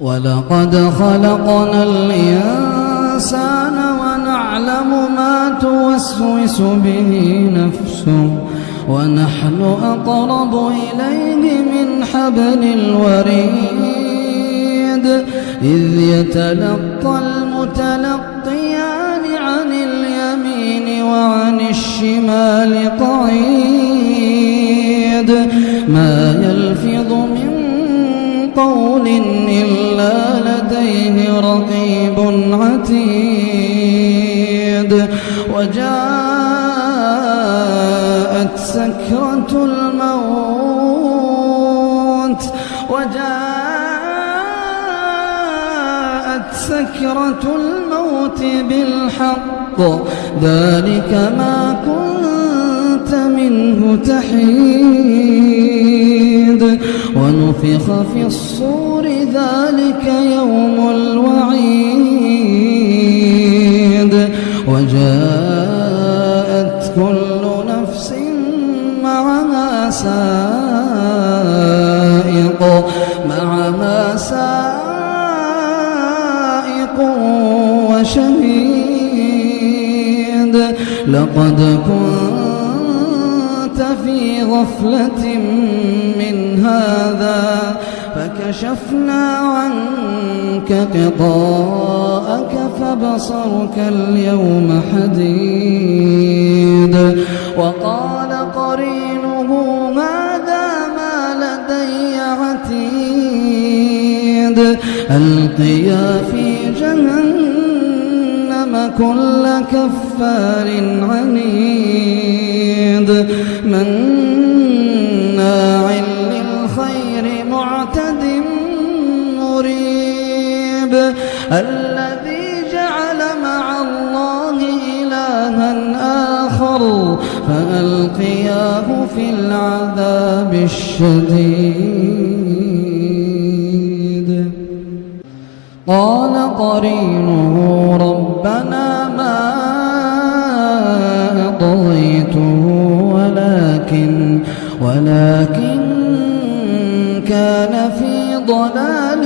ولقد خلقنا الإنسان ونعلم ما توسوس به نفسه ونحن أقرب إليه من حبل الوريد إذ يتلقى المتلقيان عن اليمين وعن الشمال قعيد ما يلفظ من قول إلا لديه رقيب عتيد وجاءت سكرة الموت بالحق ذلك ما كنت منه تحيد ونفخ في الصور ذلك يوم الوعيد وجاءت كل نفس معها سائق وشهيد لقد كنت في غفلة من هذا فكشفنا عنك غطاءك فبصرك اليوم حديد وقال قرينه هذا ما لدي عتيد ألقيا في جهنم كل كفار عنيد مناع للخير معتد مريب الذي جعل مع الله إلها آخر فألقياه في العذاب الشديد قال قرينه ربنا ما أطغيته ولكن كان في ضلال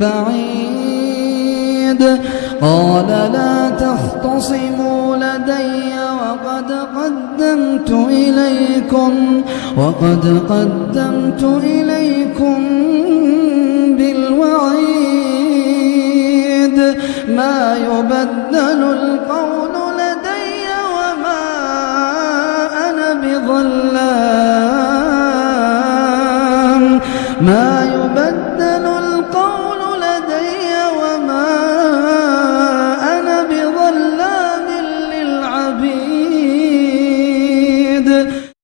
بعيد قال لا تختصموا لدي وقد قدمت إليكم